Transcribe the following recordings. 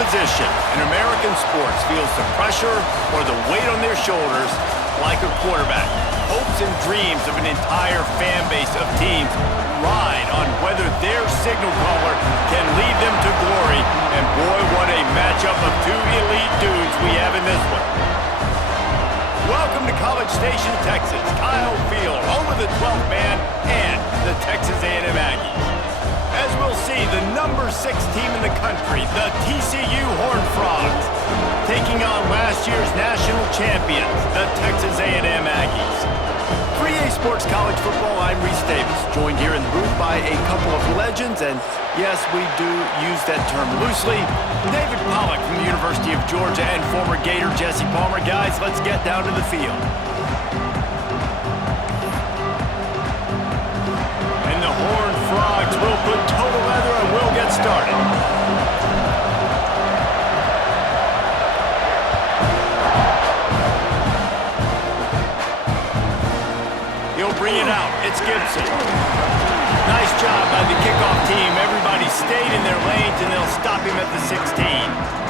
position in American sports feels the pressure or the weight on their shoulders like a quarterback. Hopes and dreams of an entire fan base of teams ride on whether their signal caller can lead them to glory. And boy, what a matchup of two elite dudes we have in this one. Welcome to College Station, Texas. Kyle Field, home of the 12th man and the Texas A&M Aggies. As we'll see, the number 6 team in the country, the TCU Horned Frogs, taking on last year's national champions, the Texas A&M Aggies. 3A Sports College Football, I'm Reese Davis, joined here in the booth by a couple of legends, and yes, we do use that term loosely. David Pollack from the University of Georgia and former Gator Jesse Palmer. Guys, let's get down to the field. And the Horned Frogs will put total leather and we'll get started. He'll bring it out. It's Gibson. Nice job by the kickoff team. Everybody stayed in their lanes, and they'll stop him at the 16.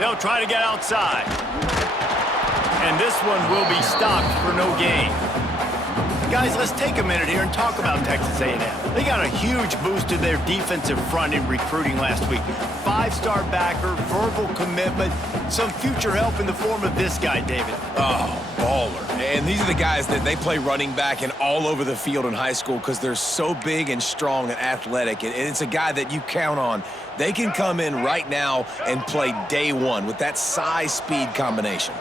They'll try to get outside. And this one will be stopped for no gain. Guys, let's take a minute here and talk about Texas A&M. They got a huge boost to their defensive front in recruiting last week. 5-star backer, verbal commitment, some future help in the form of this guy, David. Oh, baller. And these are the guys that they play running back and all over the field in high school because they're so big and strong and athletic. And it's a guy that you count on. They can come in right now and play day one with that size-speed combination.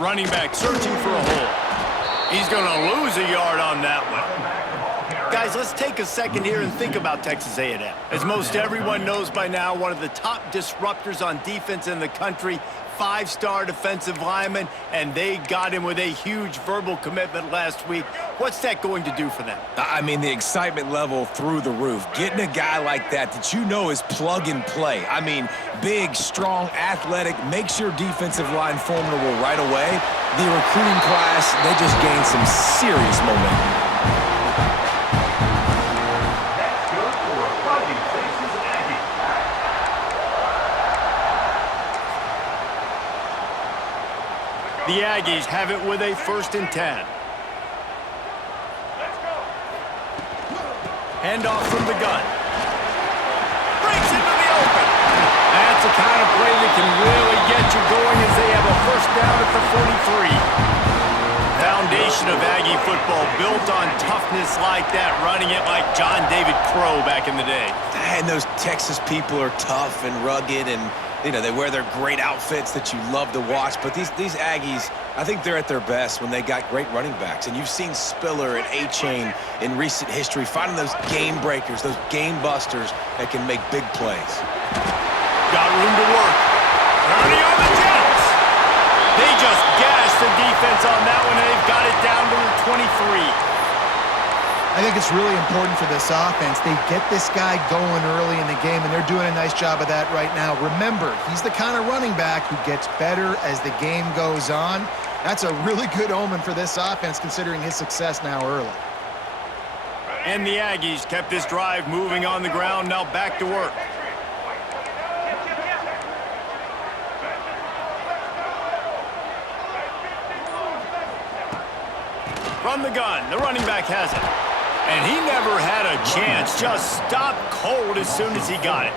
Running back searching for a hole. He's going to lose a yard on that one. Guys, let's take a second here and think about Texas A&M. As most everyone knows by now, one of the top disruptors on defense in the country, 5-star defensive lineman, and they got him with a huge verbal commitment last week. What's that going to do for them? I mean, the excitement level through the roof. Getting a guy like that you know is plug and play. I mean, big, strong, athletic, makes your defensive line formidable right away. The recruiting class, they just gained some serious momentum. The Aggies have it with a 1st and 10. Handoff from the gun. Breaks into the open. That's the kind of play that can really get you going as they have a 1st down at the 43. Foundation of Aggie football built on toughness like that, running it like John David Crow back in the day. And those Texas people are tough and rugged, and you know, they wear their great outfits that you love to watch. But these Aggies, I think they're at their best when they got great running backs. And you've seen Spiller and A-Chain in recent history finding those game breakers, those game busters that can make big plays. Got room to work. Early on the Jets. They just gashed the defense on that one, and they've got it down to the 23. I think it's really important for this offense. They get this guy going early in the game, and they're doing a nice job of that right now. Remember, he's the kind of running back who gets better as the game goes on. That's a really good omen for this offense, considering his success now early. And the Aggies kept this drive moving on the ground, now back to work. From the gun, the running back has it. And he never had a chance, just stopped cold as soon as he got it.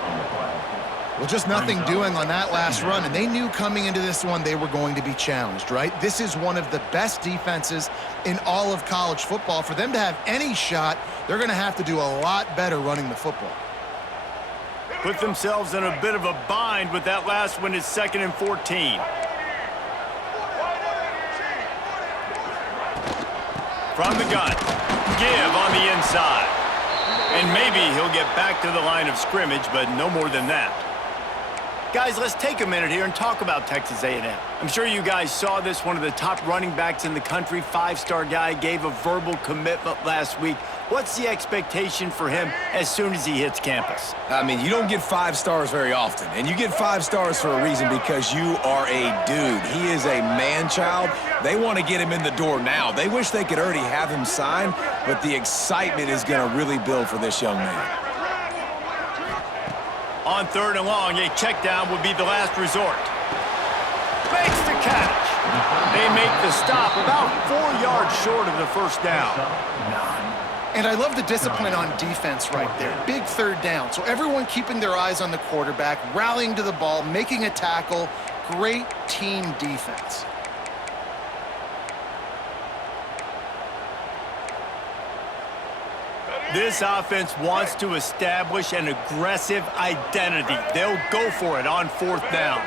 Well, just nothing doing on that last run, and they knew coming into this one they were going to be challenged, right? This is one of the best defenses in all of college football. For them to have any shot, they're going to have to do a lot better running the football. Put themselves in a bit of a bind with that last one is 2nd and 14. From the gun. Give on the inside. And maybe he'll get back to the line of scrimmage, but no more than that. Guys, let's take a minute here and talk about Texas A&M. I'm sure you guys saw this. One of the top running backs in the country, five-star guy, gave a verbal commitment last week. What's the expectation for him as soon as he hits campus? I mean, you don't get 5 stars very often, and you get 5 stars for a reason because you are a dude. He is a man-child. They want to get him in the door now. They wish they could already have him signed, but the excitement is going to really build for this young man. On 3rd and long, a check down would be the last resort. Makes the catch. They make the stop about 4 yards short of the first down. And I love the discipline on defense right there. Big 3rd down. So everyone keeping their eyes on the quarterback, rallying to the ball, making a tackle. Great team defense. This offense wants to establish an aggressive identity. They'll go for it on 4th down.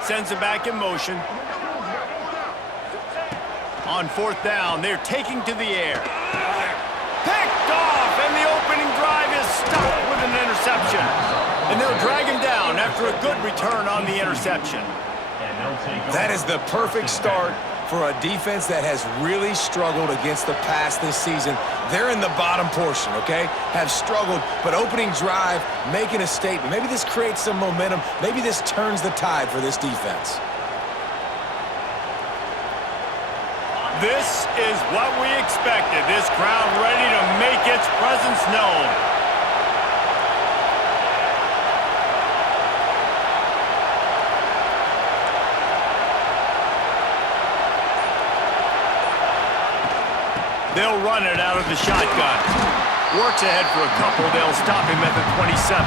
Sends it back in motion. On 4th down, they're taking to the air. Picked off, and the opening drive is stopped with an interception. And they'll drag him down after a good return on the interception. That is the perfect start for a defense that has really struggled against the pass this season. They're in the bottom portion, okay? Have struggled, but opening drive, making a statement. Maybe this creates some momentum. Maybe this turns the tide for this defense. This is what we expected. This crowd ready to make its presence known. They'll run it out of the shotgun. Works ahead for a couple. They'll stop him at the 27.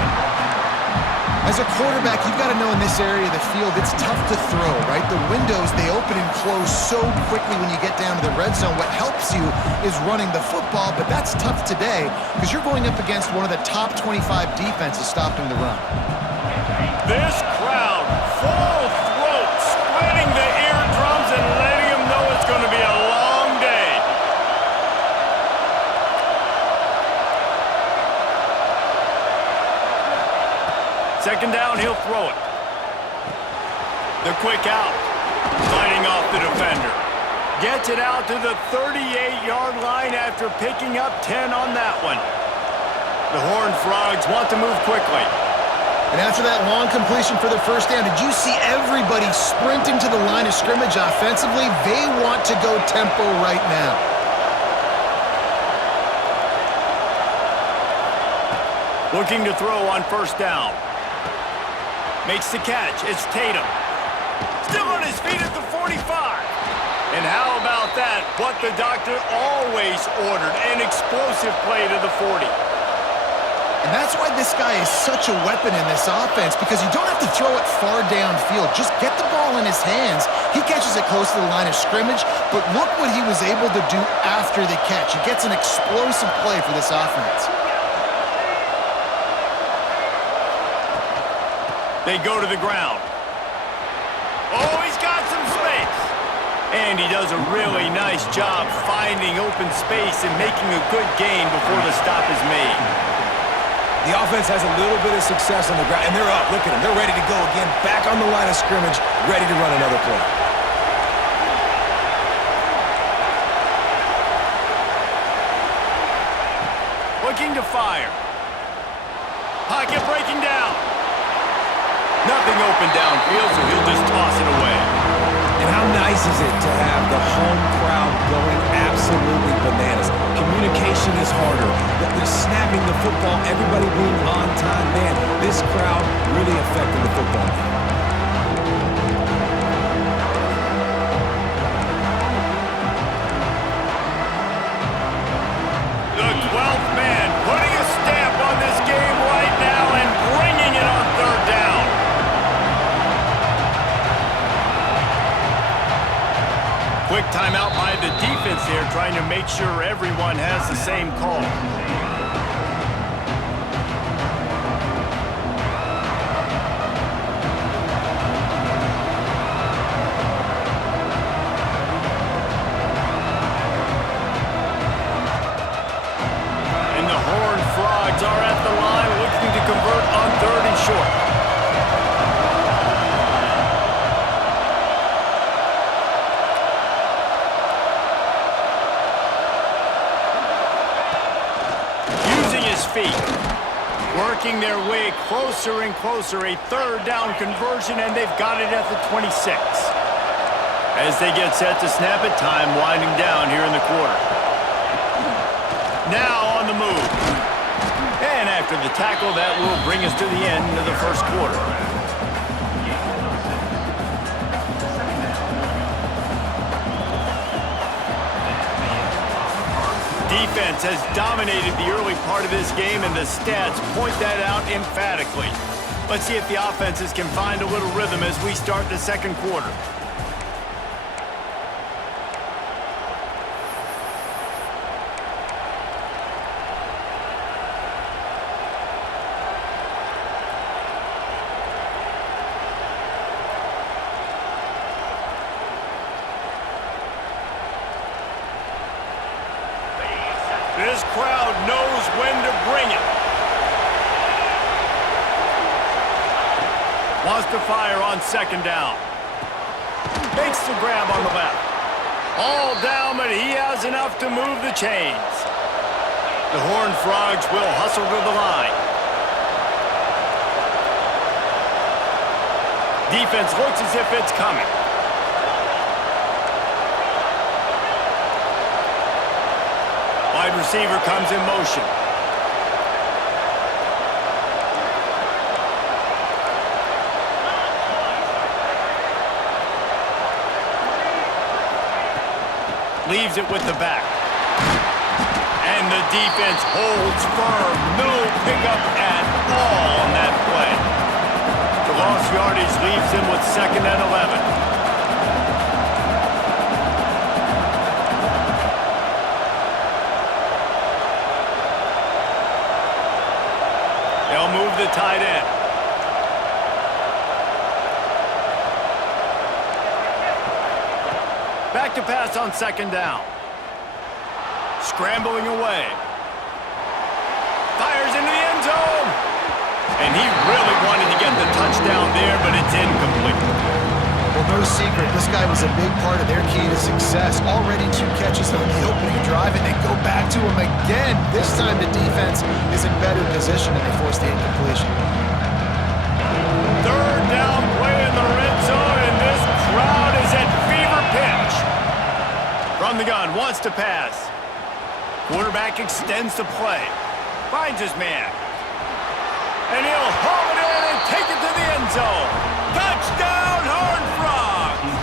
As a quarterback, you've got to know in this area of the field, it's tough to throw, right? The windows, they open and close so quickly when you get down to the red zone. What helps you is running the football, but that's tough today because you're going up against one of the top 25 defenses stopping the run. This crowd, full throat, splitting the eardrums and letting them know it's going to be a long day. Second down, he'll throw it. The quick out, fighting off the defender. Gets it out to the 38-yard line after picking up 10 on that one. The Horned Frogs want to move quickly. And after that long completion for the first down, did you see everybody sprinting to the line of scrimmage offensively? They want to go tempo right now. Looking to throw on first down. Makes the catch. It's Tatum. Still on his feet at the 45. And how about that? What the doctor always ordered, an explosive play to the 40. And that's why this guy is such a weapon in this offense, because you don't have to throw it far downfield. Just get the ball in his hands. He catches it close to the line of scrimmage, but look what he was able to do after the catch. He gets an explosive play for this offense. They go to the ground. Oh, he's got some space. And he does a really nice job finding open space and making a good gain before the stop is made. The offense has a little bit of success on the ground, and they're up. Look at them. They're ready to go again, back on the line of scrimmage, ready to run another play. Looking to fire. Pocket breaking down. Nothing open downfield, so he'll just toss it away. And how nice is it to have the home crowd going absolutely bananas? Communication is harder. The snapping the football, everybody being on time. Man, this crowd really affecting the football game. The 12th man putting a stamp on this game right now and bringing it on third down. Quick timeout by the defense here, trying to make sure everyone has the same call. closer and closer. A third down conversion, and they've got it at the 26. As they get set to snap it, time winding down here in the quarter. Now on the move. And after the tackle, that will bring us to the end of the first quarter. Defense has dominated the early part of this game, and the stats point that out emphatically. Let's see if the offenses can find a little rhythm as we start the second quarter. This crowd knows when to bring it. Wants to fire on second down. Makes the grab on the left. All down, but he has enough to move the chains. The Horned Frogs will hustle to the line. Defense looks as if it's coming. Wide receiver comes in motion. Leaves it with the back. And the defense holds firm. No pickup at all on that play. The lost yardage leaves him with 2nd and 11. They'll move the tight end. Back to pass on second down. Scrambling away. Fires into the end zone. And he really wanted to get the touchdown there, but it's incomplete. Well, no secret, this guy was a big part of their key to success. Already 2 catches on the opening drive, and they go back to him again. This time the defense is in better position, and they force the incompletion. Third down play in the red zone, and this crowd is at fever pitch. From the gun, wants to pass. Quarterback extends the play. Finds his man. And he'll haul it in and take it to the end zone. Touchdown, Horned Frogs!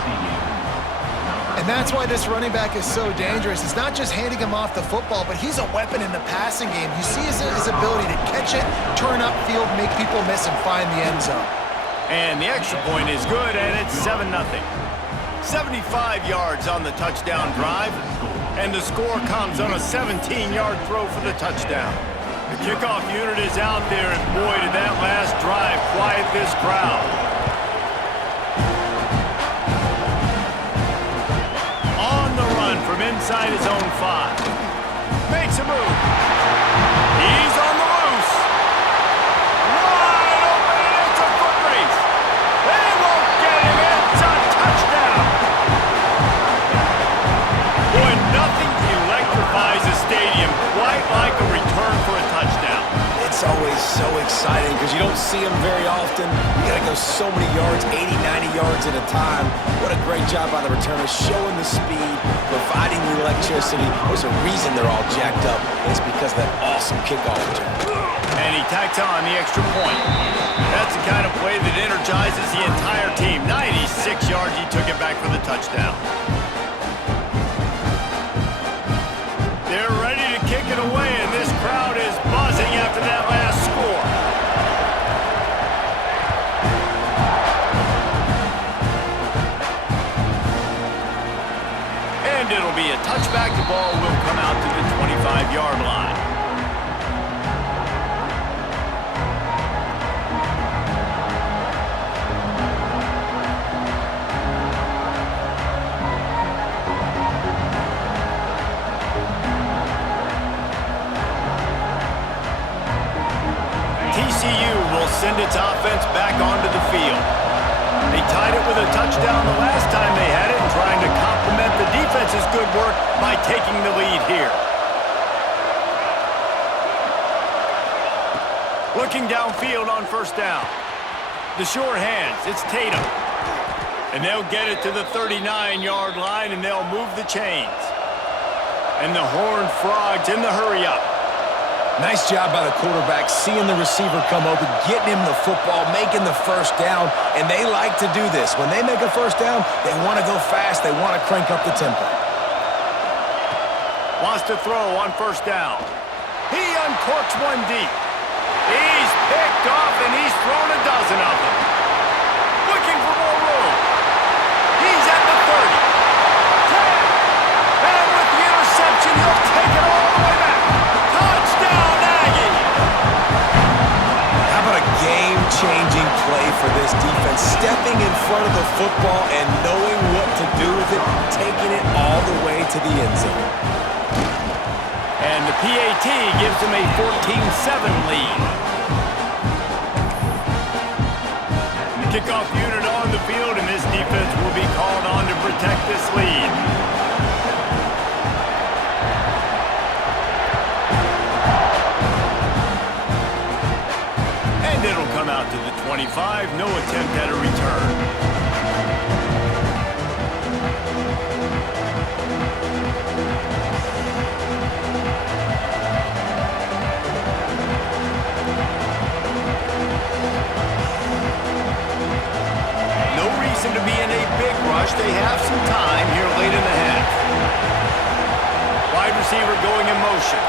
And that's why this running back is so dangerous. It's not just handing him off the football, but he's a weapon in the passing game. You see his ability to catch it, turn upfield, make people miss, and find the end zone. And the extra point is good, and it's 7-0. 75 yards on the touchdown drive, and the score comes on a 17-yard throw for the touchdown. The kickoff unit is out there, and boy, did that last drive quiet this crowd. On the run from inside his own 5. Makes a move. He's on the loose. Wide open, and it's a foot race. They won't get him. It's a touchdown. Boy, nothing electrifies a stadium quite like a return for a touchdown. It's always so exciting because you don't see them very often. You got to go so many yards, 80, 90 yards at a time. What a great job by the returners, showing the speed, providing the electricity. There's a reason they're all jacked up, and it's because of that awesome kickoff return. And he tacks on the extra point. That's the kind of play that energizes the entire team. 96 yards, he took it back for the touchdown. They're ready to kick it away, and this crowd is buzzing after that last score. And it'll be a touchback. The ball will come out to the 25-yard line. TCU will send its offense back onto the field. They tied it with a touchdown the last time they had it, and trying to complement the defense's good work by taking the lead here. Looking downfield on first down. The sure hands, it's Tatum. And they'll get it to the 39-yard line, and they'll move the chains. And the Horned Frogs in the hurry-up. Nice job by the quarterback, seeing the receiver come open, getting him the football, making the first down, and they like to do this. When they make a first down, they want to go fast. They want to crank up the tempo. Wants to throw on first down. He uncorks one deep. He's picked off, and he's thrown a dozen of them. Looking for more room. He's at the 30. 10. And with the interception, he'll take it all the way back. Touchdown, Aggies! How about a game-changing play for this defense? Stepping in front of the football and knowing what to do with it, taking it all the way to the end zone. And the PAT gives them a 14-7 lead. The kickoff unit on the field, and this defense will be called on to protect this lead. And it'll come out to the 25. No attempt at a return. To be in a big rush. They have some time here late in the half. Wide receiver going in motion.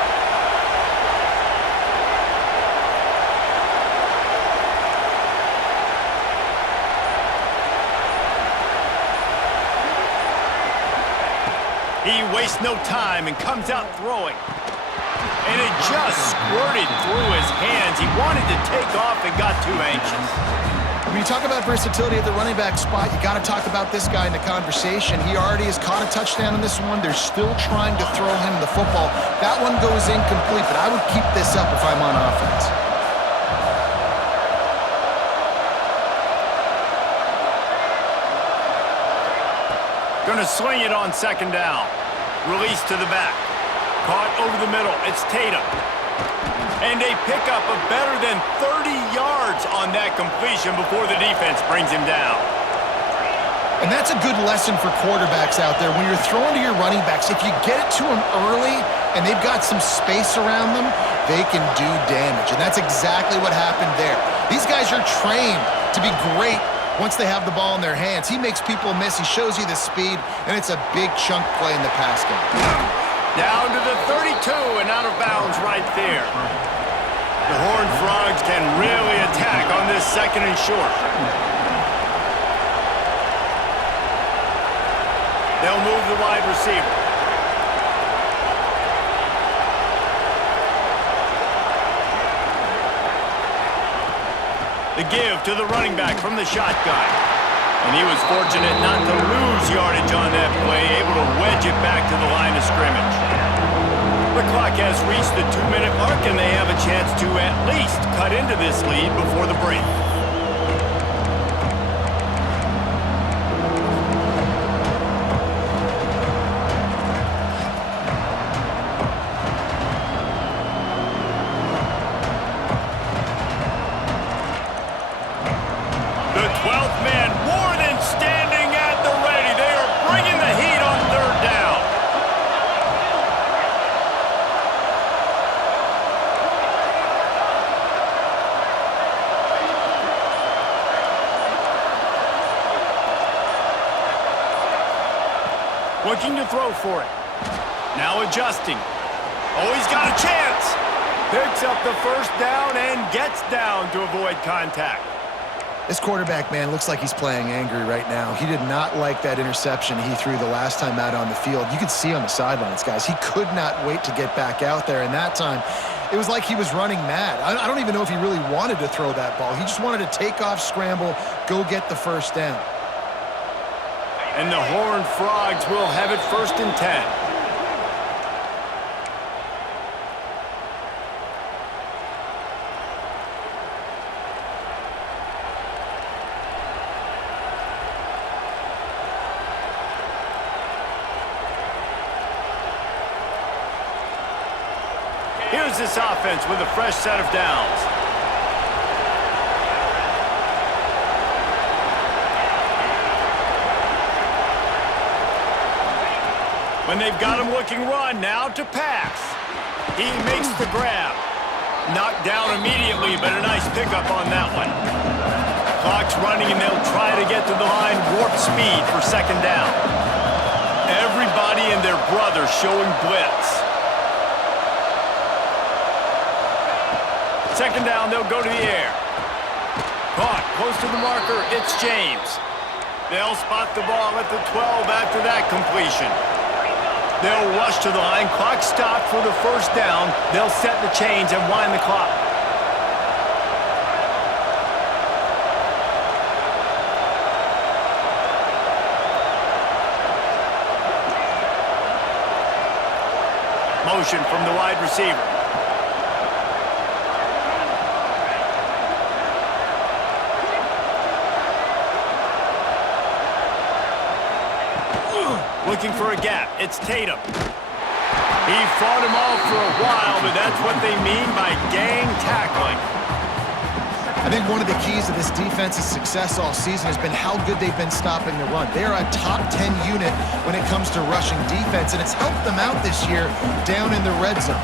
He wastes no time and comes out throwing. And it just squirted through his hands. He wanted to take off and got too anxious. When you talk about versatility at the running back spot, you got to talk about this guy in the conversation. He already has caught a touchdown in this one. They're still trying to throw him the football. That one goes incomplete, but I would keep this up if I'm on offense. Going to swing it on second down. Release to the back. Caught over the middle. It's Tatum. And a pickup of better than 30 yards on that completion before the defense brings him down. And that's a good lesson for quarterbacks out there. When you're throwing to your running backs, if you get it to them early and they've got some space around them, they can do damage. And that's exactly what happened there. These guys are trained to be great once they have the ball in their hands. He makes people miss. He shows you the speed, and it's a big chunk play in the pass game. Down to the 32 and out of bounds right there. The Horned Frogs can really attack on this second and short. They'll move the wide receiver. The give to the running back from the shotgun. And he was fortunate not to lose yardage on that play, able to wedge it back to the line of scrimmage. The clock has reached the 2-minute mark, and they have a chance to at least cut into this lead before the break. The 12th man more than standing at the ready. They are bringing the heat on third down. Looking to throw for it. Now adjusting. Oh, he's got a chance. Picks up the first down and gets down to avoid contact. This quarterback, man, looks like he's playing angry right now. He did not like that interception he threw the last time out on the field. You could see on the sidelines, guys. He could not wait to get back out there, and that time, it was like he was running mad. I don't even know if he really wanted to throw that ball. He just wanted to take off, scramble, go get the first down. And the Horned Frogs will have it 1st and 10. Here's this offense with a fresh set of downs. And they've got him looking run. Now to pass. He makes the grab. Knocked down immediately, but a nice pickup on that one. Clock's running, and they'll try to get to the line warp speed for second down. Everybody and their brother showing blitz. Second down, they'll go to the air. Caught close to the marker, it's James. They'll spot the ball at the 12 after that completion. They'll rush to the line. Clock stopped for the first down. They'll set the chains and wind the clock. Motion from the wide receiver. Looking for a gap. It's Tatum. He fought him off for a while, but that's what they mean by gang tackling. I think one of the keys to this defense's success all season has been how good they've been stopping the run. They are a top 10 unit when it comes to rushing defense, and it's helped them out this year down in the red zone.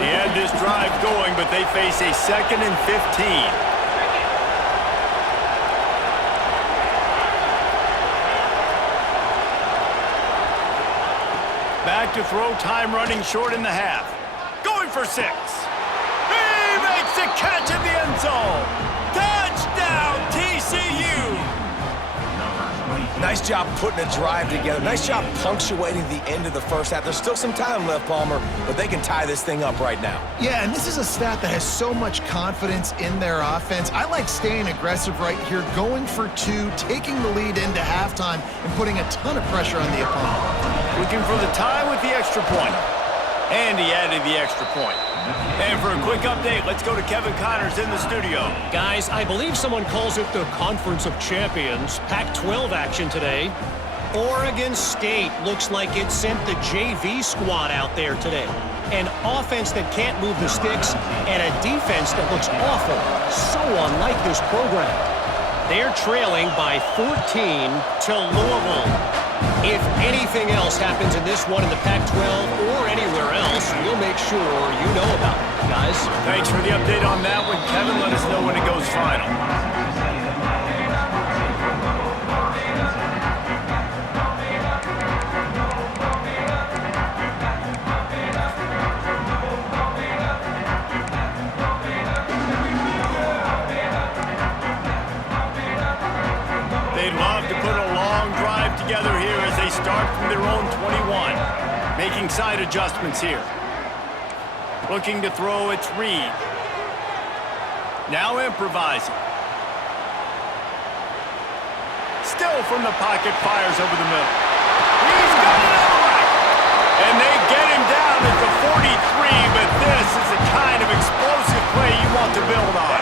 He had this drive going, but they face a 2nd and 15. Back to throw, time running short in the half. Going for 6. He makes the catch in the end zone. Touchdown, TCU. Nice job putting a drive together. Nice job punctuating the end of the first half. There's still some time left, Palmer, but they can tie this thing up right now. Yeah, and this is a staff that has so much confidence in their offense. I like staying aggressive right here, going for 2, taking the lead into halftime, and putting a ton of pressure on the opponent. Looking for the tie with the extra point. And he added the extra point. And for a quick update, let's go to Kevin Connors in the studio. Guys, I believe someone calls it the Conference of Champions. Pac-12 action today. Oregon State looks like it sent the JV squad out there today. An offense that can't move the sticks and a defense that looks awful. So unlike this program. They're trailing by 14 to Louisville. If anything else happens in this one in the Pac-12 or anywhere else, we'll make sure you know about it, guys. Thanks for the update on that one, Kevin. Let us know when it goes final. They'd love to put a long drive together here as they start from their own 21. Making side adjustments here. Looking to throw, it's Reed. Now improvising. Still from the pocket, fires over the middle. He's got it outright. And they get him down at the 43, but this is the kind of explosive play you want to build on.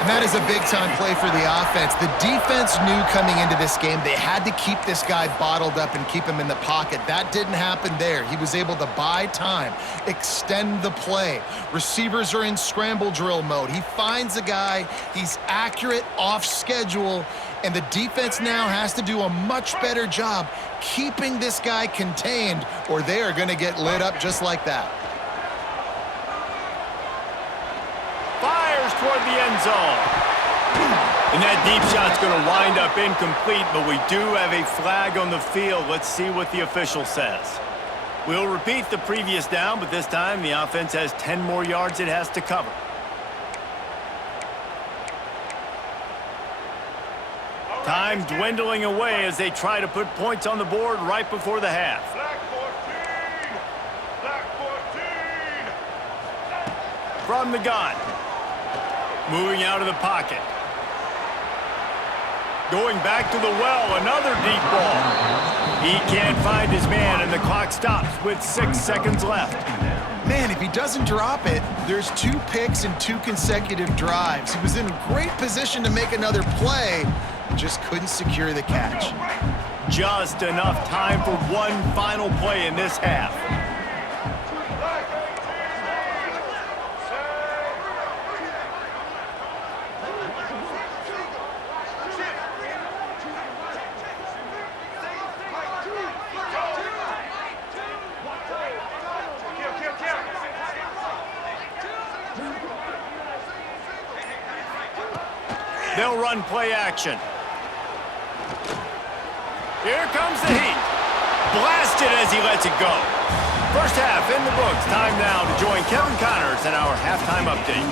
And that is a big-time play for the offense. The defense knew coming into this game they had to keep this guy bottled up and keep him in the pocket. That didn't happen there. He was able to buy time, extend the play. Receivers are in scramble drill mode. He finds a guy, he's accurate, off schedule, and the defense now has to do a much better job keeping this guy contained, or they are going to get lit up just like that. Fires toward the end zone. And that deep shot's going to wind up incomplete, but we do have a flag on the field. Let's see what the official says. We'll repeat the previous down, but this time the offense has 10 more yards it has to cover. Time dwindling away as they try to put points on the board right before the half. Black 14! Black 14! From the gun. Moving out of the pocket. Going back to the well, another deep ball. He can't find his man, and the clock stops with 6 seconds left. Man, if he doesn't drop it, there's 2 picks and 2 consecutive drives. He was in great position to make another play, just couldn't secure the catch. Just enough time for one final play in this half. They'll run play action. Here comes the heat. Blasted as he lets it go. First half in the books. Time now to join Kevin Connors in our halftime update.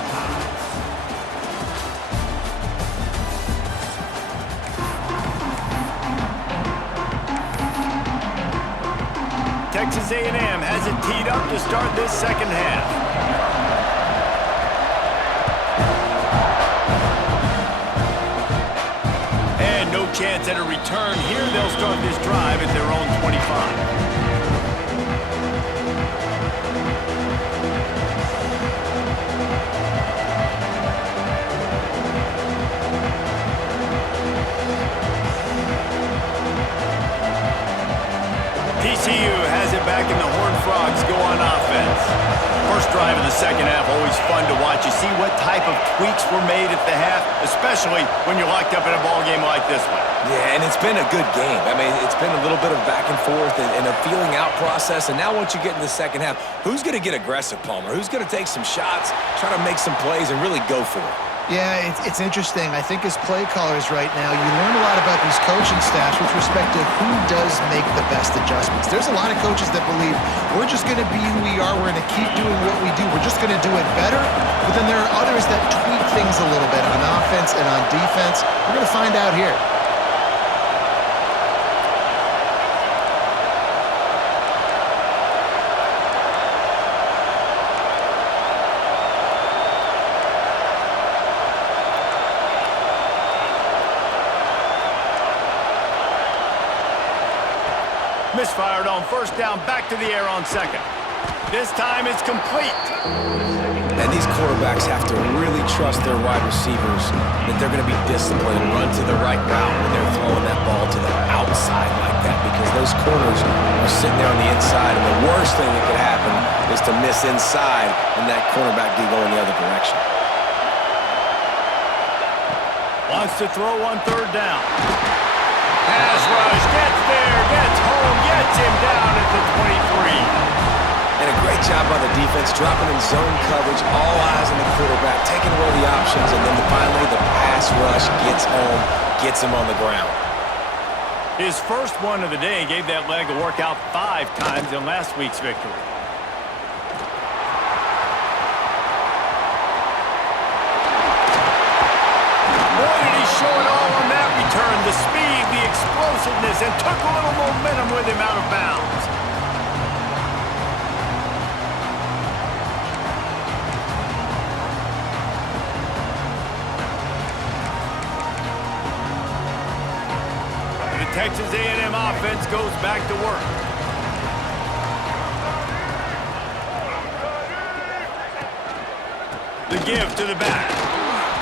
Texas A&M has it teed up to start this second half. And no chance at a return here. They'll start this drive at their own 25. TCU has it back, and the Horned Frogs go on offense. First drive of the second half, always fun to watch. You see what type of tweaks were made at the half, especially when you're locked up in a ball game like this one. Yeah, and it's been a good game. I mean, it's been a little bit of back and forth and a feeling out process. And now once you get in the second half, who's going to get aggressive, Palmer? Who's going to take some shots, try to make some plays, and really go for it? Yeah, it's interesting. I think as play callers right now, you learn a lot about these coaching staffs with respect to who does make the best adjustments. There's a lot of coaches that believe we're just going to be who we are. We're going to keep doing what we do. We're just going to do it better. But then there are others that tweak things a little bit on offense and on defense. We're going to find out here. Misfired on first down, back to the air on second. This time it's complete. And these quarterbacks have to really trust their wide receivers that they're going to be disciplined and run to the right route when they're throwing that ball to the outside like that, because those corners are sitting there on the inside, and the worst thing that could happen is to miss inside and that cornerback be going the other direction. Wants to throw on third down. Pass rush, gets there, gets home, gets him down at the 23. And a great job by the defense, dropping in zone coverage, all eyes on the quarterback, taking away the options, and then finally the pass rush gets home, gets him on the ground. His first one of the day gave that leg a workout 5 times in last week's victory. Boy, did he show it all on that return. The speed, the explosiveness, and took a little momentum with him out of bounds. The Texas A&M offense goes back to work. The give to the back.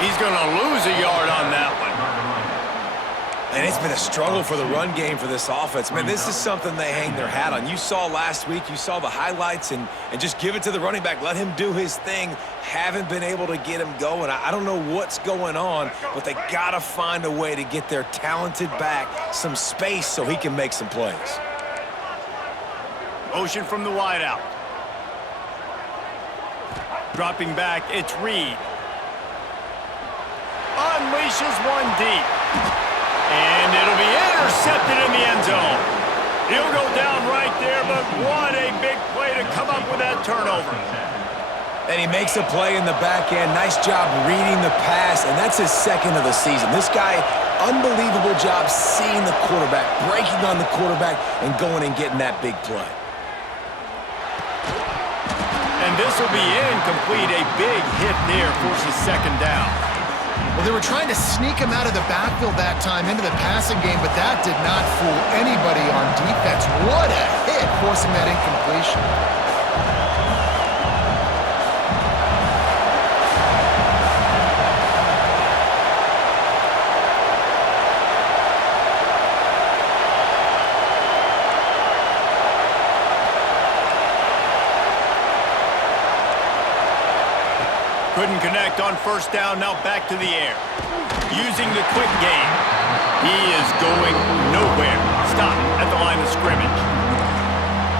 He's going to lose a yard on that one. And it's been a struggle for the run game for this offense. Man, this is something they hang their hat on. You saw last week, you saw the highlights, and just give it to the running back. Let him do his thing. Haven't been able to get him going. I don't know what's going on, but they got to find a way to get their talented back some space so he can make some plays. Motion from the wideout. Dropping back, it's Reed. Unleashes one deep. And it'll be intercepted in the end zone. He'll go down right there, but what a big play to come up with that turnover. And he makes a play in the back end. Nice job reading the pass, and that's his second of the season. This guy, unbelievable job seeing the quarterback, breaking on the quarterback, and going and getting that big play. And this will be incomplete. A big hit there forces second down. Well, they were trying to sneak him out of the backfield that time into the passing game, but that did not fool anybody on defense. What a hit, forcing that incompletion. Couldn't connect on first down, now back to the air. Using the quick game. He is going nowhere. Stop at the line of scrimmage.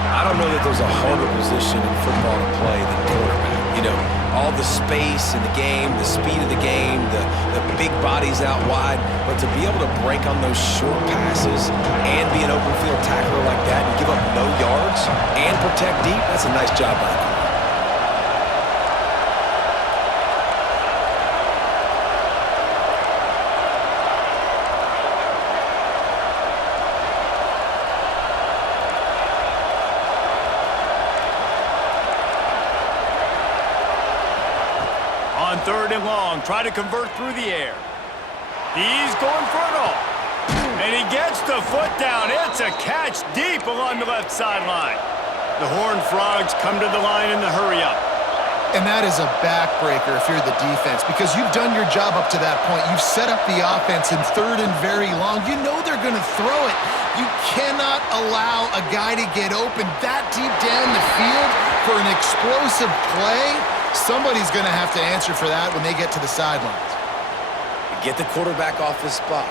I don't know that there's a harder position in football to play than quarterback. You know, all the space in the game, the speed of the game, the big bodies out wide. But to be able to break on those short passes and be an open field tackler like that and give up no yards and protect deep, that's a nice job by the corner. On 3rd and long, try to convert through the air. He's going for it all. And he gets the foot down. It's a catch deep along the left sideline. The Horned Frogs come to the line in the hurry-up. And that is a backbreaker if you're the defense, because you've done your job up to that point. You've set up the offense in 3rd and very long. You know they're going to throw it. You cannot allow a guy to get open that deep down the field for an explosive play. Somebody's going to have to answer for that when they get to the sidelines. Get the quarterback off his spot.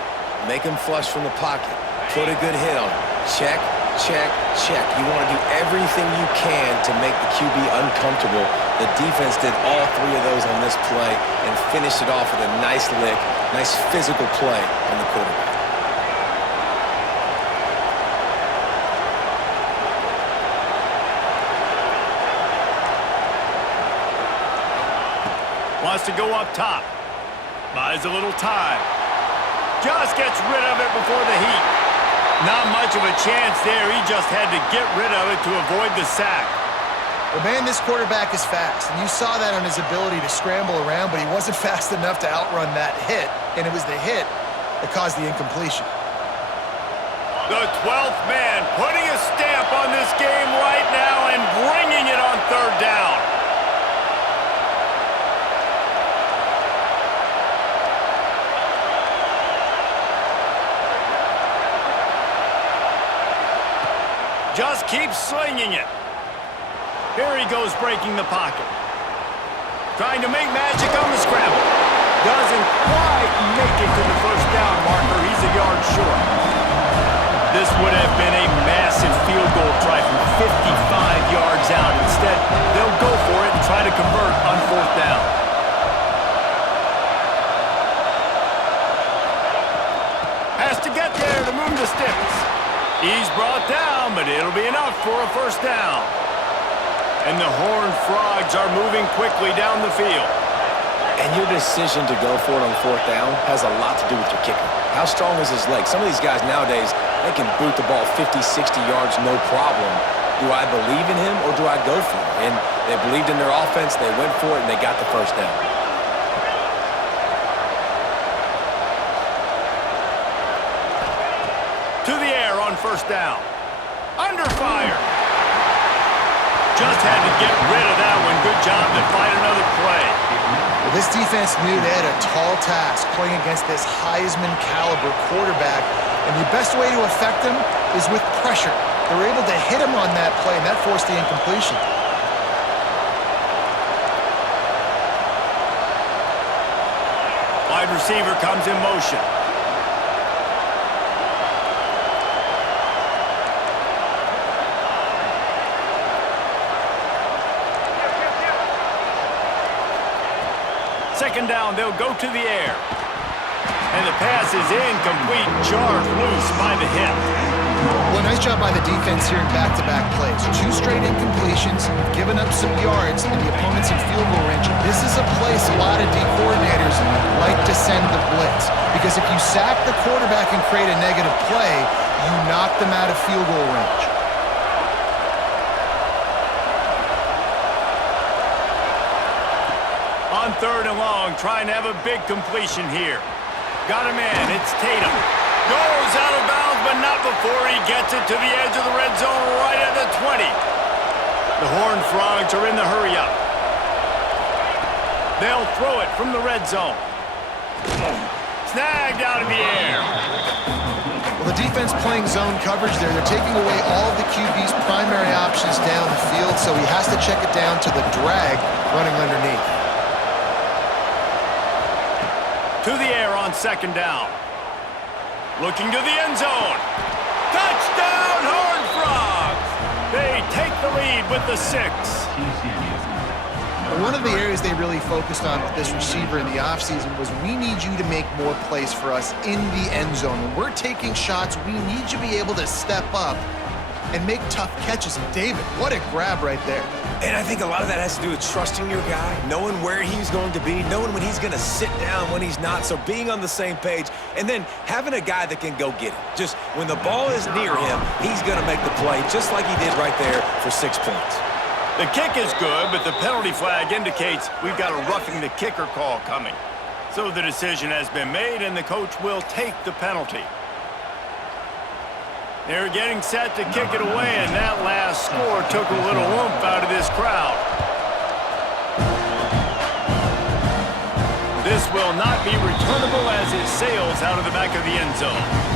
Make him flush from the pocket. Put a good hit on him. Check, check, check. You want to do everything you can to make the QB uncomfortable. The defense did all 3 of those on this play and finished it off with a nice lick, nice physical play on the quarterback. Wants to go up top. Buys a little time. Just gets rid of it before the heat. Not much of a chance there. He just had to get rid of it to avoid the sack. Well, man, this quarterback is fast, and you saw that on his ability to scramble around, but he wasn't fast enough to outrun that hit, and it was the hit that caused the incompletion. The 12th man putting a stamp on this game right now and bringing it on 3rd down. Just keeps slinging it. Here he goes breaking the pocket. Trying to make magic on the scramble. Doesn't quite make it to the 1st down marker. He's a yard short. This would have been a massive field goal try from 55 yards out. Instead, they'll go for it and try to convert on 4th down. Has to get there to move the sticks. He's brought down, but it'll be enough for a 1st down. And the Horned Frogs are moving quickly down the field. And your decision to go for it on 4th down has a lot to do with your kicker. How strong is his leg? Some of these guys nowadays, they can boot the ball 50, 60 yards, no problem. Do I believe in him or do I go for it? And they believed in their offense, they went for it, and they got the 1st down. To the air on 1st down. Under fire. Just had to get rid of that one. Good job to find another play. Well, this defense knew they had a tall task playing against this Heisman caliber quarterback, and the best way to affect him is with pressure. They were able to hit him on that play, and that forced the incompletion. Wide receiver comes in motion. Second down, they'll go to the air. And the pass is incomplete, jarred loose by the hip. Well, nice job by the defense here in back-to-back plays. 2 straight incompletions, given up some yards, and the opponent's in field goal range. This is a place a lot of D coordinators like to send the blitz, because if you sack the quarterback and create a negative play, you knock them out of field goal range. On 3rd and long, trying to have a big completion here. Got him in. It's Tatum. Goes out of bounds, but not before he gets it to the edge of the red zone right at the 20. The Horned Frogs are in the hurry-up. They'll throw it from the red zone. Snagged out of the air. Well, the defense playing zone coverage there. They're taking away all of the QB's primary options down the field, so he has to check it down to the drag running underneath. To the air on 2nd down. Looking to the end zone. Touchdown, Horned Frogs! They take the lead with the 6. One of the areas they really focused on with this receiver in the offseason was we need you to make more plays for us in the end zone. When we're taking shots, we need you to be able to step up and make tough catches. And David, what a grab right there. And I think a lot of that has to do with trusting your guy, knowing where he's going to be, knowing when he's going to sit down, when he's not, so being on the same page, and then having a guy that can go get it. Just when the ball is near him, he's going to make the play, just like he did right there for 6 points. The kick is good, but the penalty flag indicates we've got a roughing the kicker call coming. So the decision has been made, and the coach will take the penalty. They're getting set to kick it away, and that last score took a little oomph out of this crowd. This will not be returnable as it sails out of the back of the end zone.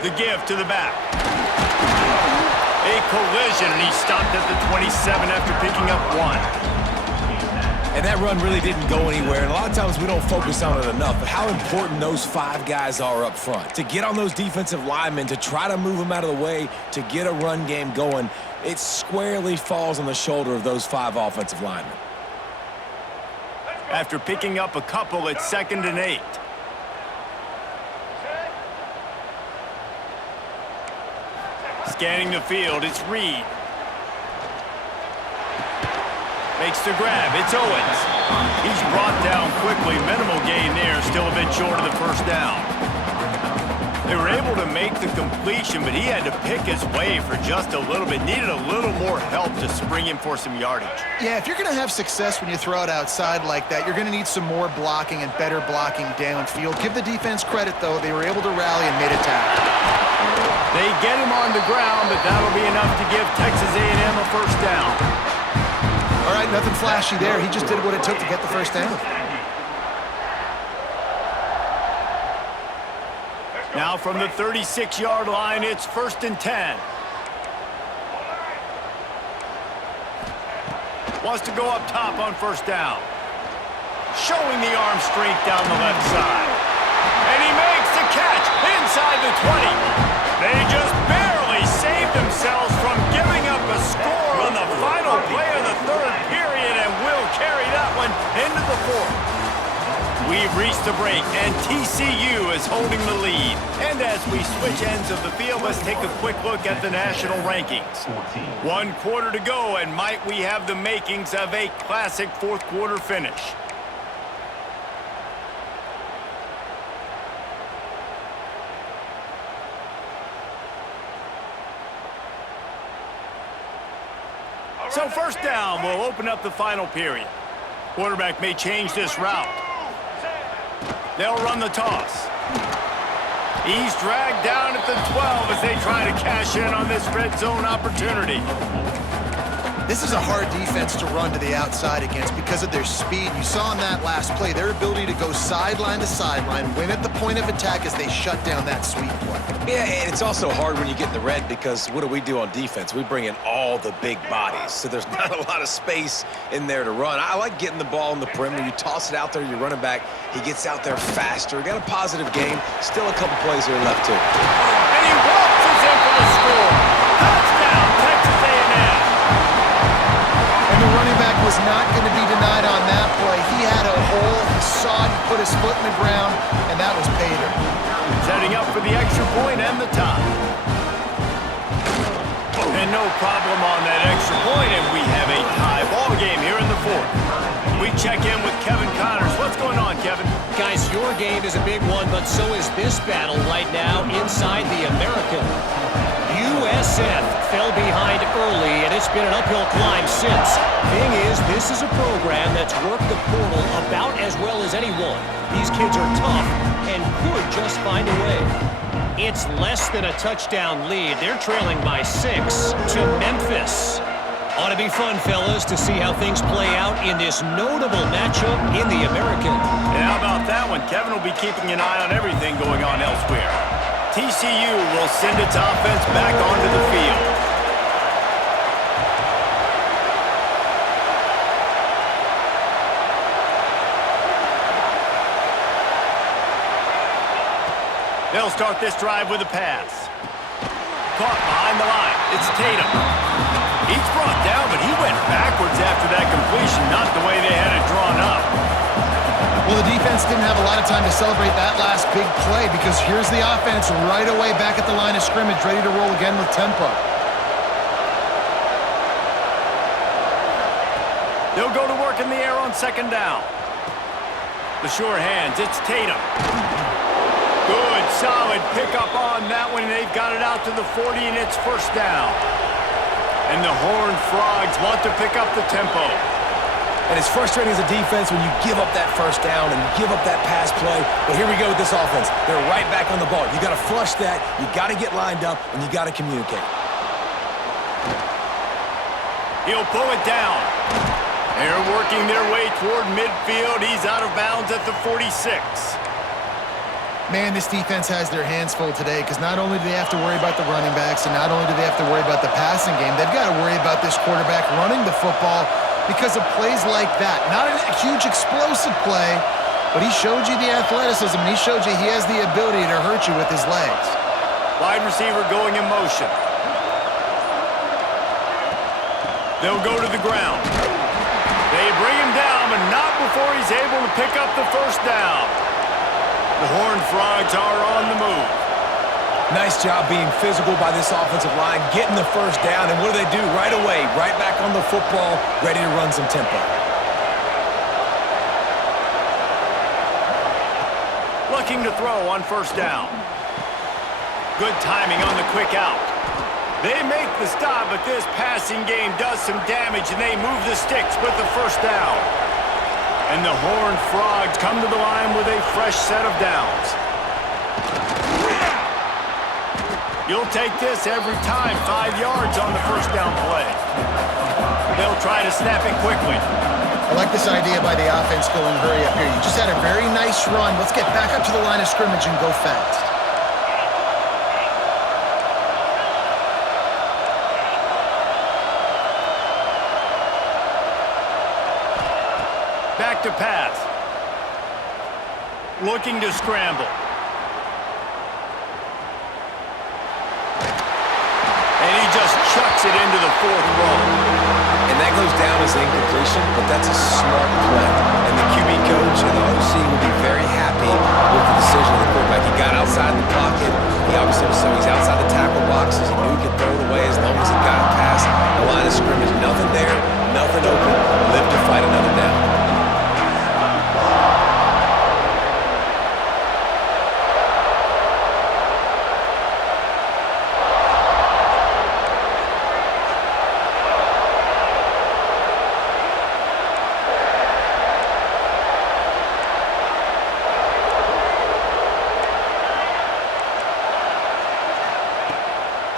The give to the back. A collision, and he stopped at the 27 after picking up 1. And that run really didn't go anywhere, and a lot of times we don't focus on it enough, but how important those 5 guys are up front. To get on those defensive linemen, to try to move them out of the way, to get a run game going, it squarely falls on the shoulder of those 5 offensive linemen. After picking up a couple, it's 2nd and 8. Scanning the field, it's Reed. Makes the grab, it's Owens. He's brought down quickly. Minimal gain there, still a bit short of the first down. They were able to make the completion, but he had to pick his way for just a little bit. Needed a little more help to spring him for some yardage. Yeah, if you're going to have success when you throw it outside like that, you're going to need some more blocking and better blocking downfield. Give the defense credit, though. They were able to rally and made a tackle. They get him on the ground, but that'll be enough to give Texas A&M a first down. All right, nothing flashy there. He just did what it took to get the first down. Now from the 36-yard line, it's 1st and 10. Wants to go up top on first down. Showing the arm strength down the left side. And he makes the catch inside the 20. They just barely saved themselves from giving up a score on the final play of the 3rd period, and will carry that one into the 4th. We've reached the break, and TCU is holding the lead. And as we switch ends of the field, let's take a quick look at the national rankings. 1 quarter to go, and might we have the makings of a classic 4th quarter finish. So first down will open up the final period. Quarterback may change this route. They'll run the toss. He's dragged down at the 12 as they try to cash in on this red zone opportunity. This is a hard defense to run to the outside against because of their speed. You saw in that last play their ability to go sideline to sideline, win at the point of attack as they shut down that sweep play. Yeah, and it's also hard when you get in the red because what do on defense? We bring in all the big bodies, so there's not a lot of space in there to run. I like getting the ball in the perimeter. You toss it out there, you're running back. He gets out there faster. Got a positive game. Still a couple plays here left, too. And he waltzes in for the score. Touchdown, Texas A&M. And the running back was not going to be denied on that play. He had a hole. He saw it. He put his foot in the ground, and that was paydirt. Setting up for the extra point and the tie. And no problem on that extra point, and we have a tie ball game here in the 4th. We check in with Kevin Connors. What's going on, Kevin? Guys, your game is a big one, but so is this battle right now inside the American. USF fell behind early, and it's been an uphill climb since. Thing is, this is a program that's worked the portal about as well as anyone. These kids are tough and could just find a way. It's less than a touchdown lead. They're trailing by 6 to Memphis. Ought to be fun, fellas, to see how things play out in this notable matchup in the American. And how about that one? Kevin will be keeping an eye on everything going on elsewhere. TCU will send its offense back onto the field. They'll start this drive with a pass. Caught behind the line. It's Tatum. He's brought down, but he went backwards after that completion, not the way they had it drawn up. Well, the defense didn't have a lot of time to celebrate that last big play because here's the offense right away back at the line of scrimmage, ready to roll again with tempo. They'll go to work in the air on second down. The sure hands, it's Tatum. Good, solid pickup on that one, and they've got it out to the 40, and it's first down. And the Horned Frogs want to pick up the tempo. And it's frustrating as a defense when you give up that first down and you give up that pass play. But here we go with this offense. They're right back on the ball. You got to flush that, you got to get lined up, and you got to communicate. He'll pull it down. They're working their way toward midfield. He's out of bounds at the 46. Man, this defense has their hands full today because not only do they have to worry about the running backs and not only do they have to worry about the passing game, they've got to worry about this quarterback running the football because of plays like that. Not a huge explosive play, but he showed you the athleticism and he showed you he has the ability to hurt you with his legs. Wide receiver going in motion. They'll go to the ground. They bring him down, but not before he's able to pick up the first down. The Horned Frogs are on the move. Nice job being physical by this offensive line, getting the first down, and what do they do right away? Right back on the football, ready to run some tempo. Looking to throw on first down. Good timing on the quick out. They make the stop, but this passing game does some damage, and they move the sticks with the first down. And the Horned Frogs come to the line with a fresh set of downs. You'll take this every time. 5 yards on the first down play. They'll try to snap it quickly. I like this idea by the offense going hurry up here. You just had a very nice run. Let's get back up to the line of scrimmage and go fast. Back to pass. Looking to scramble. And he just chucks it into the fourth row. And that goes down as an incompletion, but that's a smart play. And the QB coach and the OC will be very happy with the decision of the quarterback. He got outside the pocket. He obviously was so he's outside the tackle boxes. He knew he could throw it away as long as it got past the line of scrimmage. Nothing there, nothing open. Live to fight another down.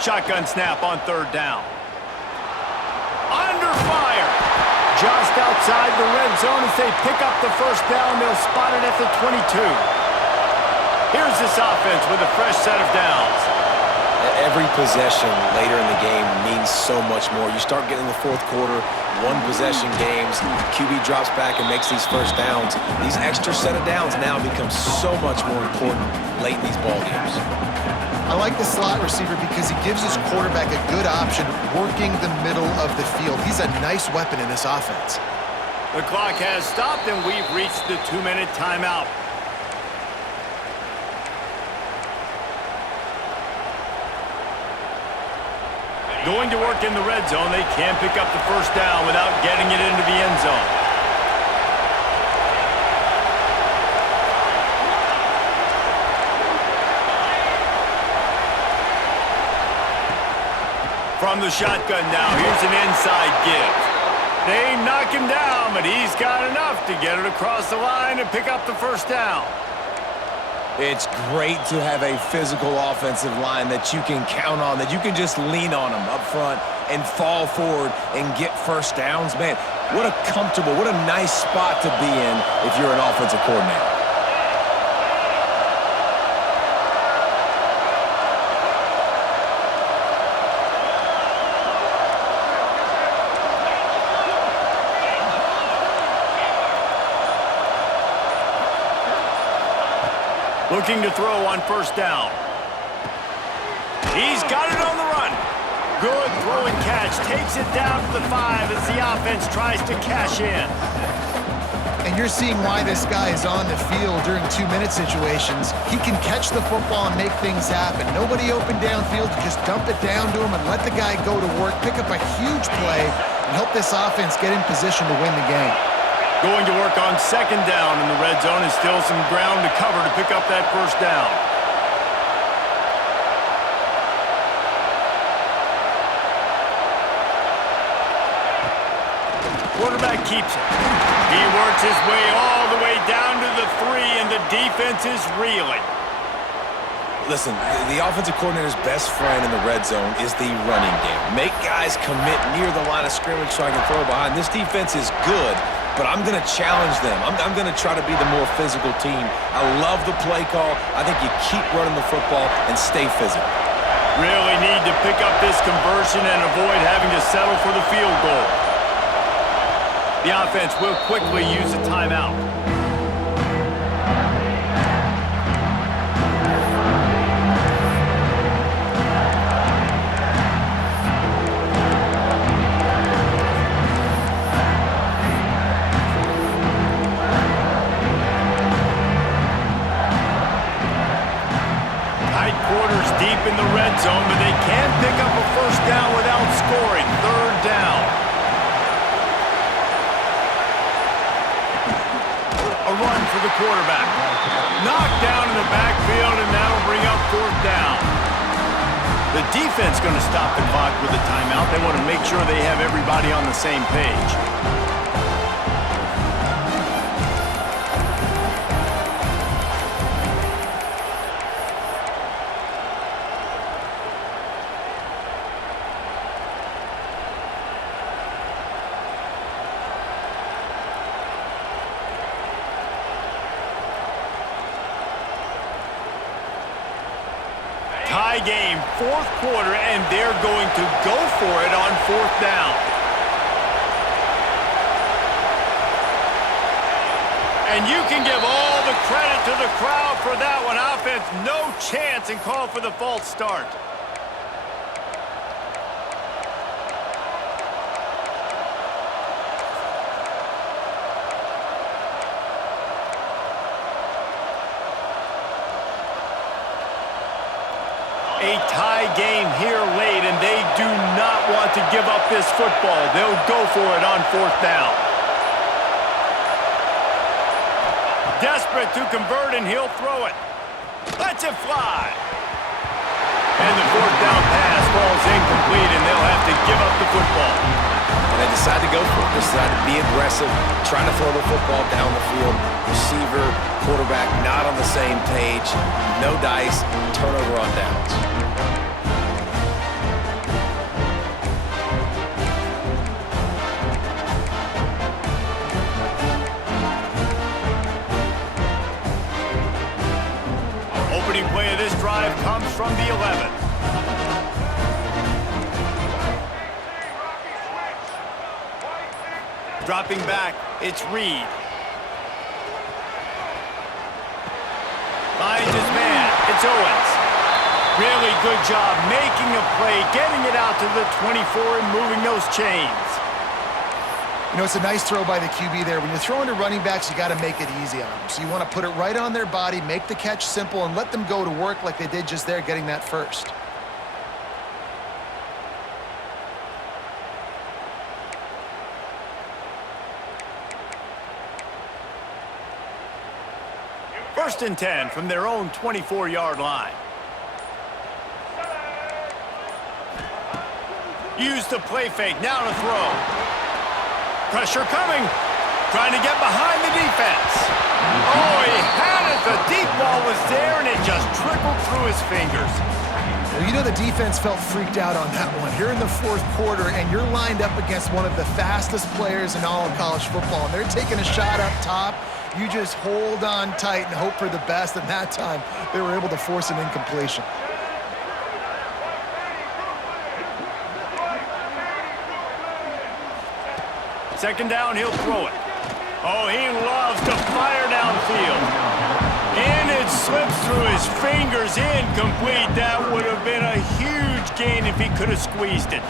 Shotgun snap on third down. Under fire. Just outside the red zone as they pick up the first down. They'll spot it at the 22. Here's this offense with a fresh set of downs. Every possession later in the game means so much more. You start getting the fourth quarter, one possession games, QB drops back and makes these first downs. These extra set of downs now become so much more important late in these ball games. I like the slot receiver because he gives his quarterback a good option working the middle of the field. He's a nice weapon in this offense. The clock has stopped and we've reached the 2-minute timeout. Going to work in the red zone, they can't pick up the first down without getting it into the end zone. From the shotgun now, here's an inside give. They knock him down, but he's got enough to get it across the line and pick up the first down. It's great to have a physical offensive line that you can count on, that you can just lean on them up front and fall forward and get first downs. Man, what a comfortable, what a nice spot to be in if you're an offensive coordinator. Looking to throw on first down. He's got it on the run. Good throw and catch. Takes it down to the 5 as the offense tries to cash in. And you're seeing why this guy is on the field during 2-minute situations. He can catch the football and make things happen. Nobody open downfield. Just dump it down to him and let the guy go to work, pick up a huge play, and help this offense get in position to win the game. Going to work on second down in the red zone, and still some ground to cover to pick up that first down. Quarterback keeps it. He works his way all the way down to the 3, and the defense is reeling. Listen, the offensive coordinator's best friend in the red zone is the running game. Make guys commit near the line of scrimmage so I can throw behind. This defense is good, but I'm going to challenge them. I'm going to try to be the more physical team. I love the play call. I think you keep running the football and stay physical. Really need to pick up this conversion and avoid having to settle for the field goal. The offense will quickly use a timeout. Quarters deep in the red zone, but they can pick up a first down without scoring. Third down. A run for the quarterback. Knocked down in the backfield, and that'll bring up fourth down. The defense going to stop the clock with a timeout. They want to make sure they have everybody on the same page. Tie game, fourth quarter, and they're going to go for it on fourth down. And you can give all the credit to the crowd for that one. Offense, no chance, and call for the false start. A tie game here late, and they do not want to give up this football. They'll go for it on fourth down. Desperate to convert, and he'll throw it. Lets it fly. And the fourth down pass falls incomplete, and they'll have to give up the football. And they decide to go for it. They decide to be aggressive, trying to throw the football down the field. Receiver, quarterback not on the same page. No dice, turnover on downs. Opening play of this drive comes from the 11. Dropping back, it's Reed. Finds his man, it's Owens. Really good job making a play, getting it out to the 24 and moving those chains. You know, it's a nice throw by the QB there. When you're throwing to running backs, you got to make it easy on them. So you want to put it right on their body, make the catch simple, and let them go to work like they did just there, getting that first. First and 10 from their own 24-yard line. Use the play fake, now to throw. Pressure coming. Trying to get behind the defense. Oh, he had it. The deep ball was there, and it just trickled through his fingers. Well, you know the defense felt freaked out on that one. Here in the fourth quarter, and you're lined up against one of the fastest players in all of college football, and they're taking a shot up top. You just hold on tight and hope for the best, and that time they were able to force an incompletion. Second down, he'll throw it. Oh, he loves to fire downfield. And it slips through his fingers, incomplete. That would have been a huge gain if he could have squeezed it.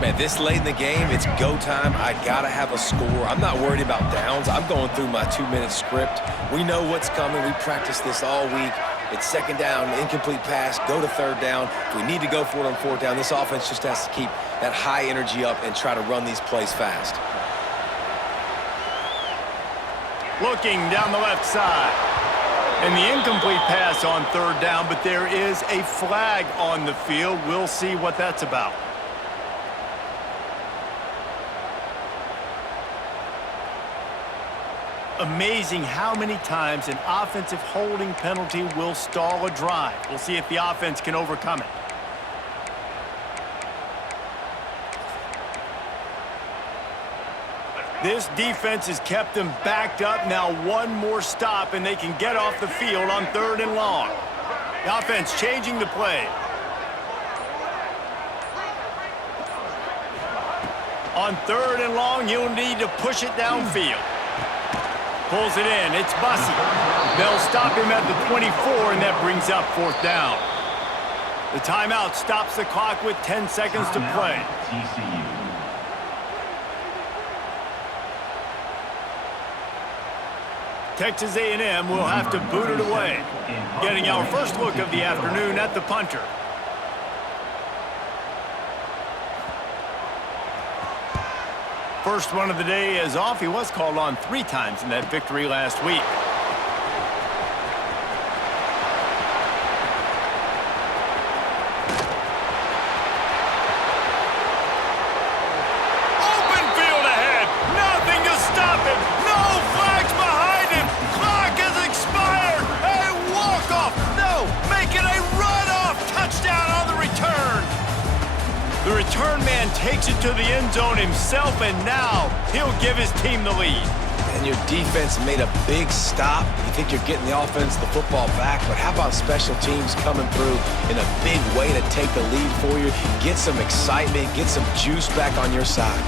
Man, this late in the game, it's go time. I gotta have a score. I'm not worried about downs. I'm going through my 2-minute script. We know what's coming. We practiced this all week. It's second down, incomplete pass, go to third down. If we need to go for it on fourth down, this offense just has to keep that high energy up and try to run these plays fast. Looking down the left side. And the incomplete pass on third down, but there is a flag on the field. We'll see what that's about. Amazing how many times an offensive holding penalty will stall a drive. We'll see if the offense can overcome it. This defense has kept them backed up. Now one more stop, and they can get off the field on third and long. The offense changing the play. On third and long, you'll need to push it downfield. Pulls it in. It's Bussey. They'll stop him at the 24, and that brings up fourth down. The timeout stops the clock with 10 seconds to play. Texas A&M will have to boot it away. Getting our first look of the afternoon at the punter. First one of the day is off. He was called on 3 times in that victory last week. Open field ahead. Nothing to stop it. No flags behind him. Clock has expired. A walk-off. No, make it a run-off. Touchdown on the return. The return man takes it to the end zone himself, and now he'll give his team the lead. And your defense made a big stop. You think you're getting the offense, the football back, but how about special teams coming through in a big way to take the lead for you, get some excitement, get some juice back on your side.